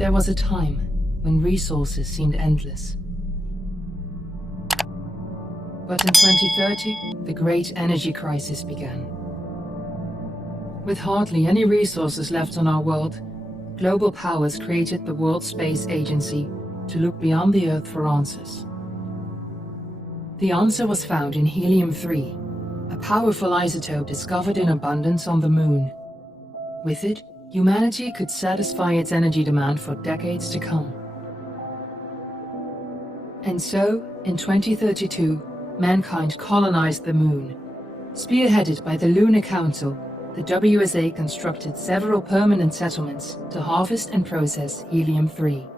There was a time when resources seemed endless. But in 2030, the great energy crisis began. With hardly any resources left on our world, global powers created the World Space Agency to look beyond the Earth for answers. The answer was found in helium-3, a powerful isotope discovered in abundance on the Moon. With it, humanity could satisfy its energy demand for decades to come. And so, in 2032, mankind colonized the Moon. Spearheaded by the Lunar Council, the WSA constructed several permanent settlements to harvest and process helium-3.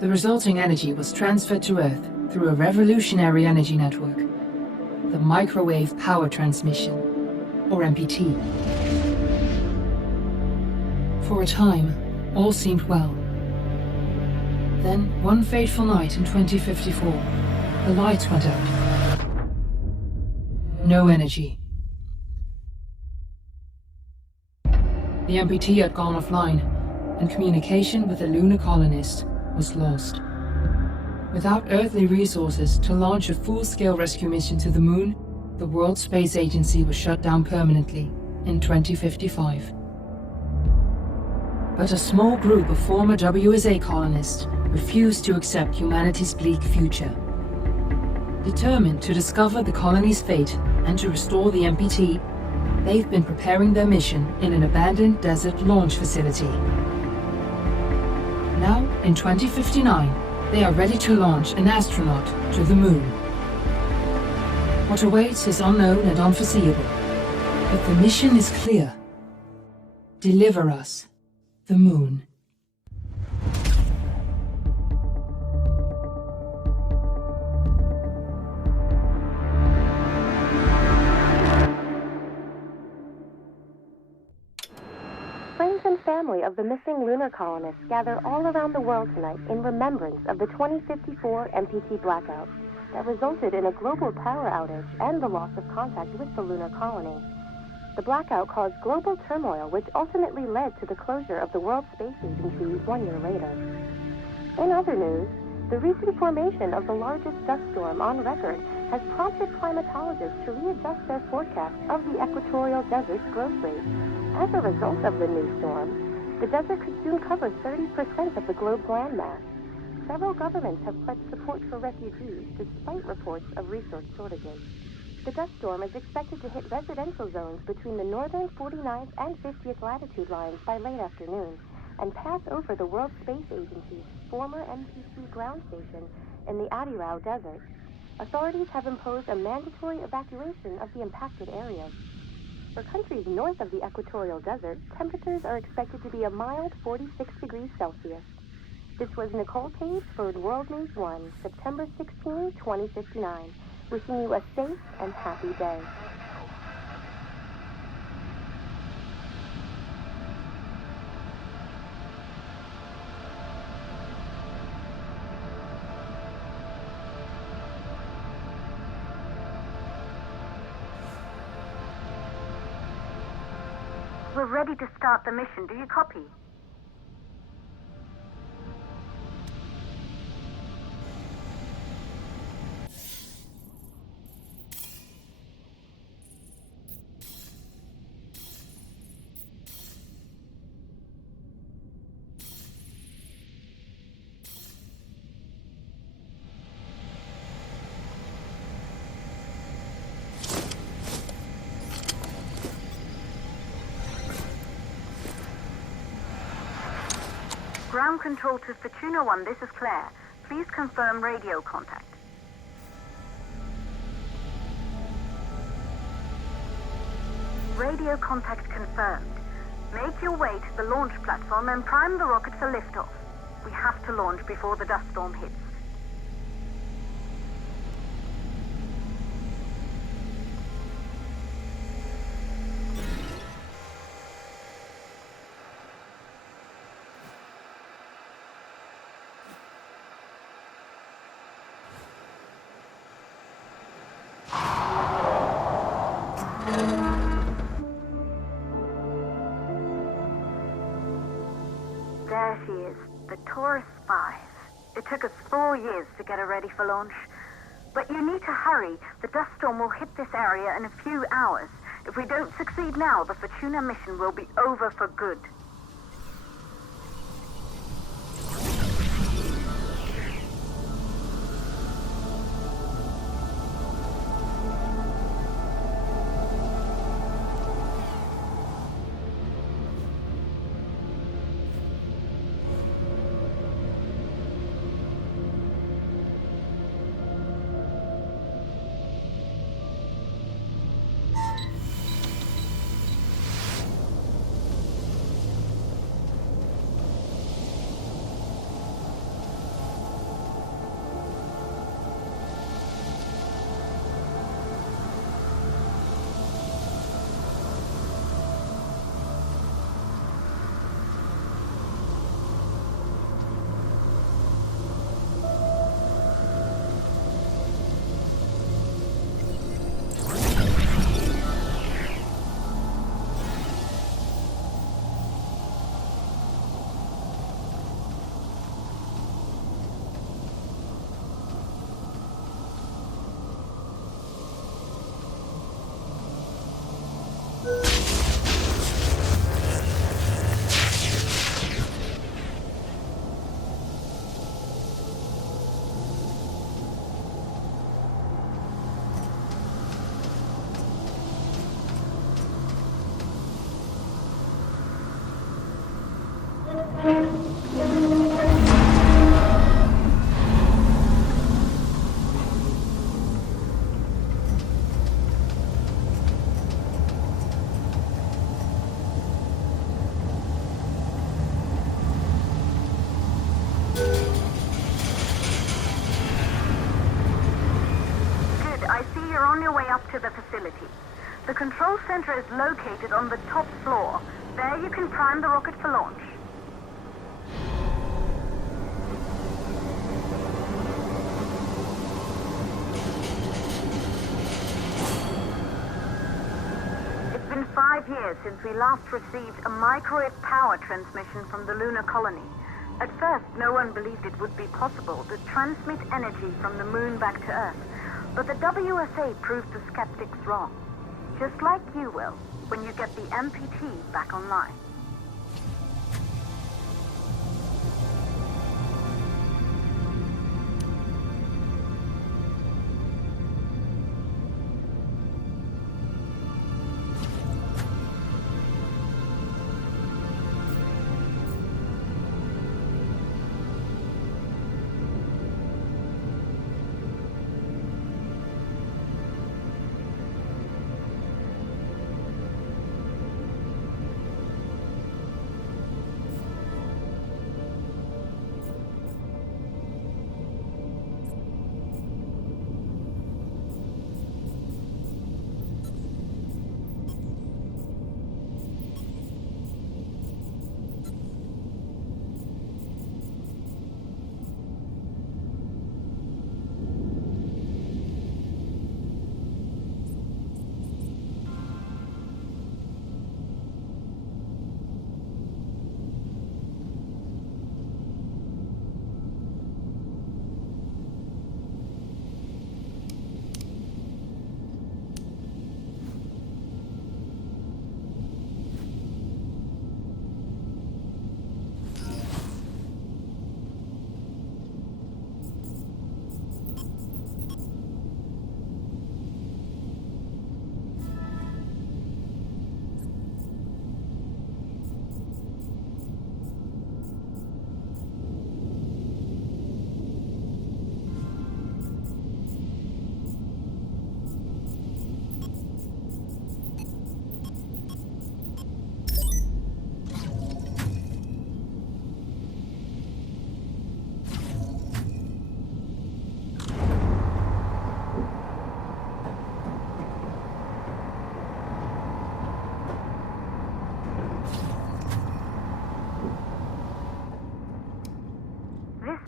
The resulting energy was transferred to Earth through a revolutionary energy network, the Microwave Power Transmission, or MPT. For a time, all seemed well. Then, one fateful night in 2054, the lights went out. No energy. The MPT had gone offline, and communication with the lunar colonist was lost. Without earthly resources to launch a full-scale rescue mission to the Moon, the World Space Agency was shut down permanently in 2055. But a small group of former WSA colonists refused to accept humanity's bleak future. Determined to discover the colony's fate and to restore the MPT, they've been preparing their mission in an abandoned desert launch facility. Now, in 2059, they are ready to launch an astronaut to the Moon. What awaits is unknown and unforeseeable, but the mission is clear. Deliver us the Moon. Friends and family of the missing lunar colonists gather all around the world tonight in remembrance of the 2054 MPT blackout that resulted in a global power outage and the loss of contact with the lunar colony. The blackout caused global turmoil, which ultimately led to the closure of the World Space Agency 1 year later. In other news, the recent formation of the largest dust storm on record has prompted climatologists to readjust their forecast of the equatorial desert's growth rate. As a result of the new storm, the desert could soon cover 30% of the globe's landmass. Several governments have pledged support for refugees despite reports of resource shortages. The dust storm is expected to hit residential zones between the northern 49th and 50th latitude lines by late afternoon and pass over the World Space Agency's former MPT ground station in the Adirau Desert. Authorities have imposed a mandatory evacuation of the impacted areas. For countries north of the equatorial desert, temperatures are expected to be a mild 46 degrees Celsius. This was Nicole Page for World News 1, September 16, 2059. Wishing you a safe and happy day. We're ready to start the mission. Do you copy? Ground control to Fortuna 1, this is Claire. Please confirm radio contact. Radio contact confirmed. Make your way to the launch platform and prime the rocket for liftoff. We have to launch before the dust storm hits. Taurus 5. It took us 4 years to get it ready for launch. But you need to hurry. The dust storm will hit this area in a few hours. If we don't succeed now, the Fortuna mission will be over for good. To the facility. The control center is located on the top floor. There you can prime the rocket for launch. It's been 5 years since we last received a microwave power transmission from the lunar colony. At first, no one believed it would be possible to transmit energy from the moon back to Earth. But the WSA proved the skeptics wrong. Just like you will, when you get the MPT back online.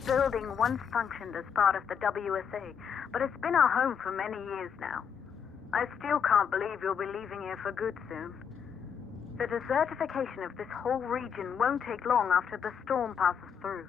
Building once functioned as part of the WSA, but it's been our home for many years now. I still can't believe you'll be leaving here for good soon. The desertification of this whole region won't take long after the storm passes through.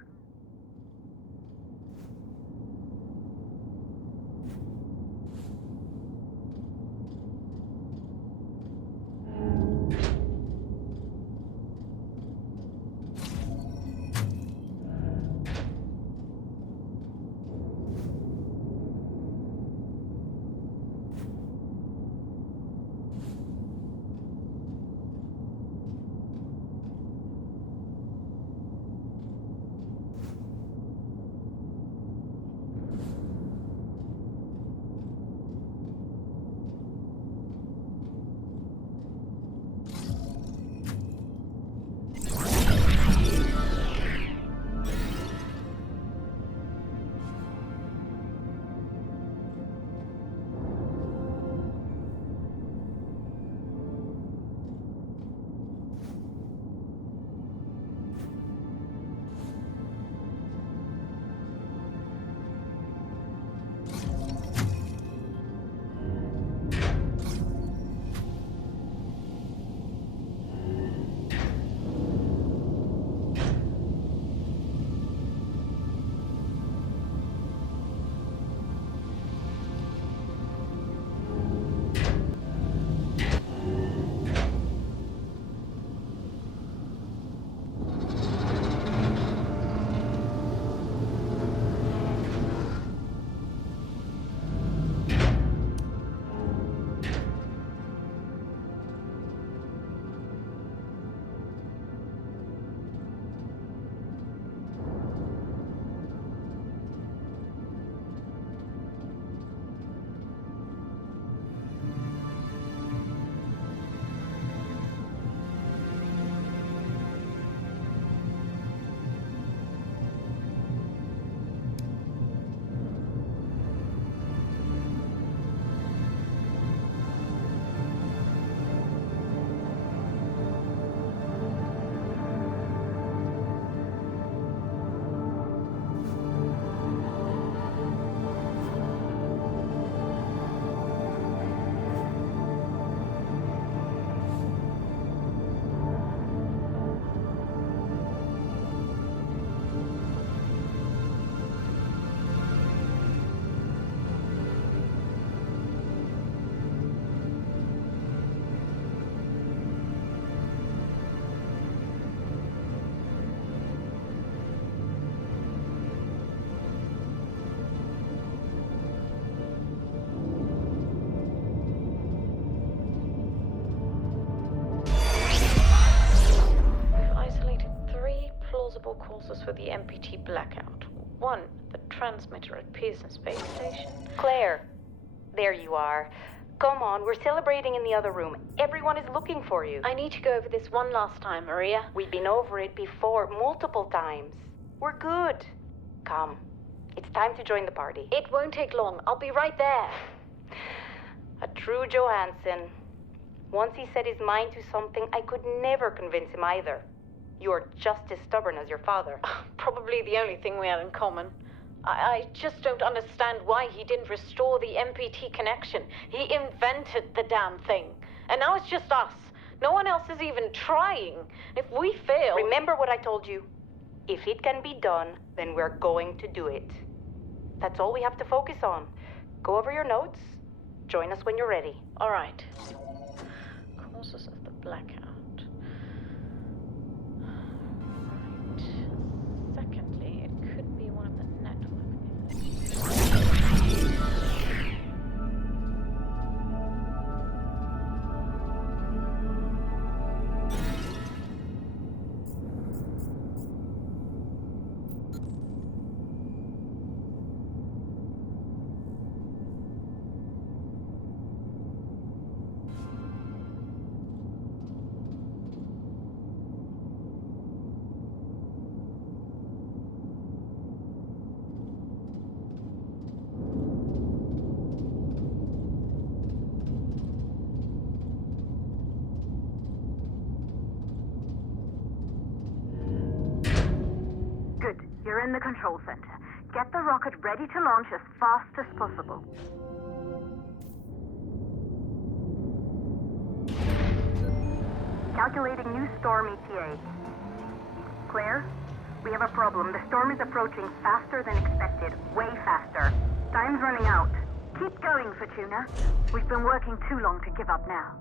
sources for the MPT blackout. One, the transmitter at Pearson Space Station. Claire, there you are. Come on, we're celebrating in the other room. Everyone is looking for you. I need to go over this one last time, Maria. We've been over it before, multiple times. We're good. Come, it's time to join the party. It won't take long. I'll be right there. A true Johansson. Once he set his mind to something, I could never convince him either. You're just as stubborn as your father. Probably the only thing we have in common. I just don't understand why he didn't restore the MPT connection. He invented the damn thing. And now it's just us. No one else is even trying. If we fail... Remember what I told you. If it can be done, then we're going to do it. That's all we have to focus on. Go over your notes. Join us when you're ready. All right. Causes of the blackout. Right. Secondly, it could be one of the network. You're in the control center. Get the rocket ready to launch as fast as possible. Calculating new storm ETA. Claire, we have a problem. The storm is approaching faster than expected. Way faster. Time's running out. Keep going, Fortuna. We've been working too long to give up now.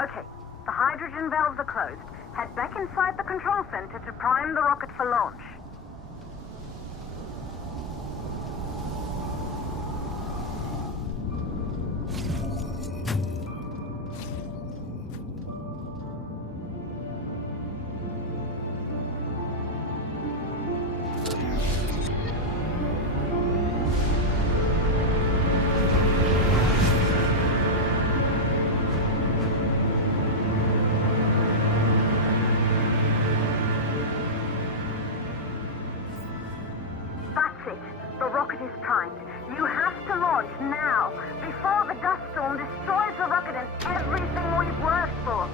Okay, the hydrogen valves are closed. Head back inside the control center to prime the rocket for launch. The rocket is primed. You have to launch now, before the dust storm destroys the rocket and everything we've worked for.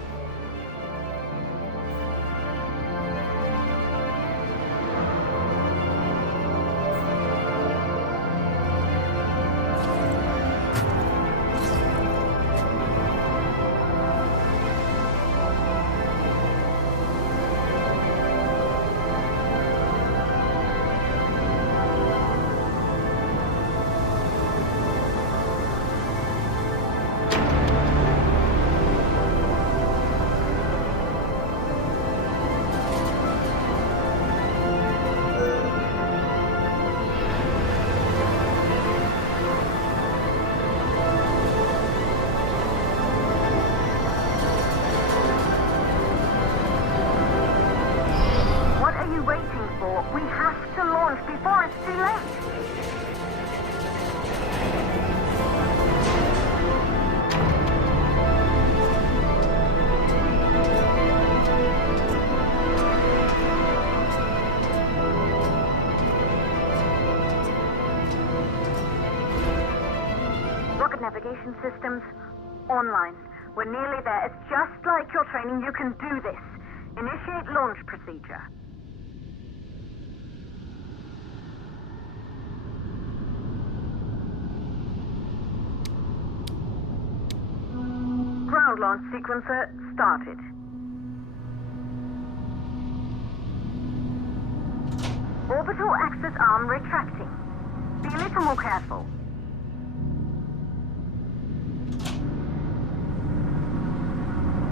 We have to launch before it's too late. Rocket navigation systems online. We're nearly there. It's just like your training. You can do this. Initiate launch procedure. Ground launch sequencer started. Orbital axis arm retracting. Be a little more careful.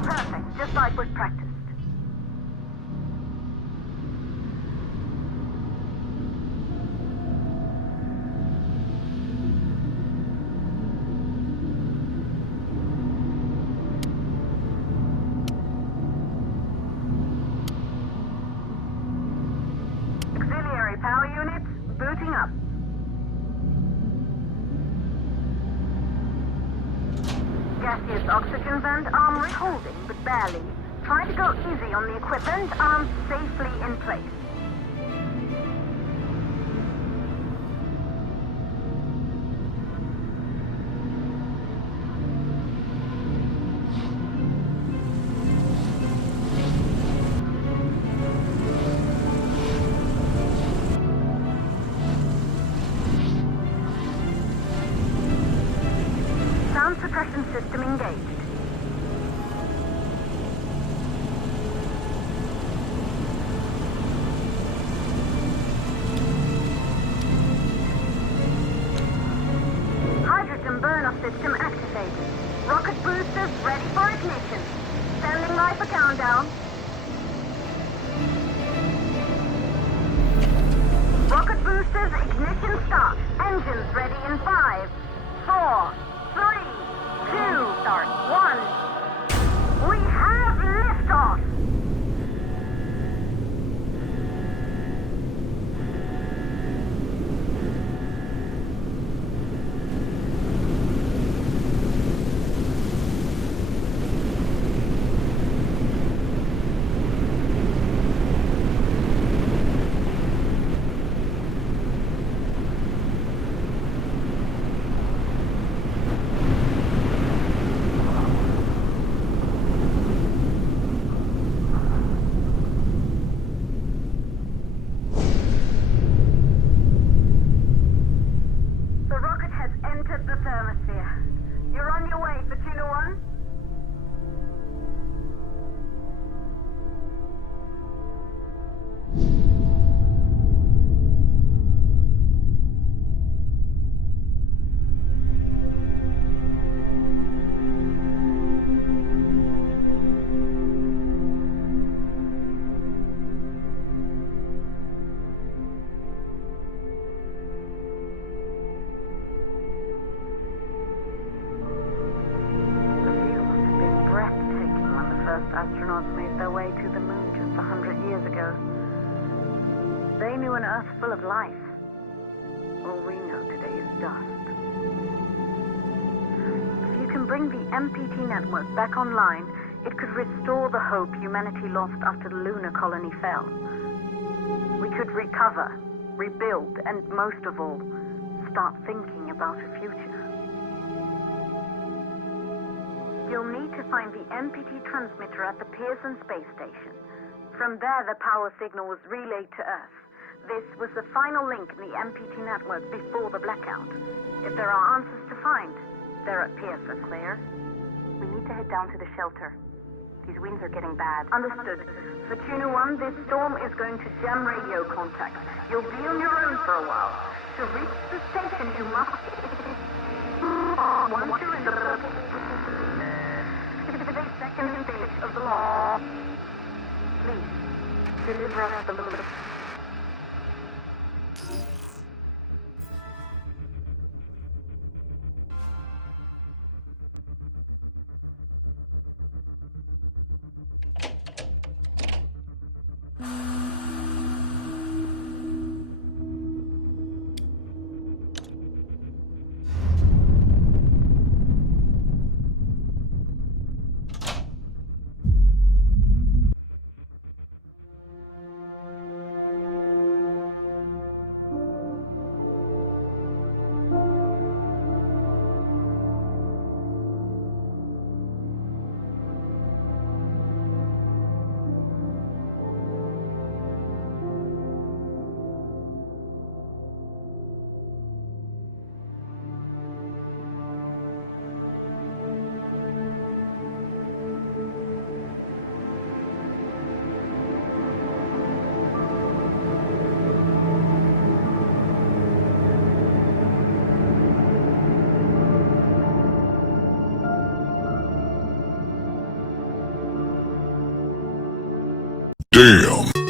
Perfect, just like was practiced. Power units booting up. Gaseous oxygen vent arm holding, but barely. Try to go easy on the equipment. Arms safely in place. Sound suppression system engaged. Hydrogen burn-off system activated. Rocket boosters ready for ignition. Standing by for countdown. Rocket boosters ignition start. Engines ready in 5, 4, 3, 2, start, 1. We have liftoff! astronauts made their way to the moon just 100 years ago. They knew an Earth full of life. All we know today is dust. If you can bring the MPT network back online, it could restore the hope humanity lost after the lunar colony fell. We could recover, rebuild, and most of all, start thinking about a future. You'll need to find the MPT transmitter at the Pearson space station. From there, the power signal was relayed to Earth. This was the final link in the MPT network before the blackout. If there are answers to find, they're at Pearson, Claire. We need to head down to the shelter. These winds are getting bad. Understood. For Tuna 1, this storm is going to jam radio contact. You'll be on your own for a while. To reach the station, you must... Once you're in the second stage of the launch, please, deliver us the loop. Damn.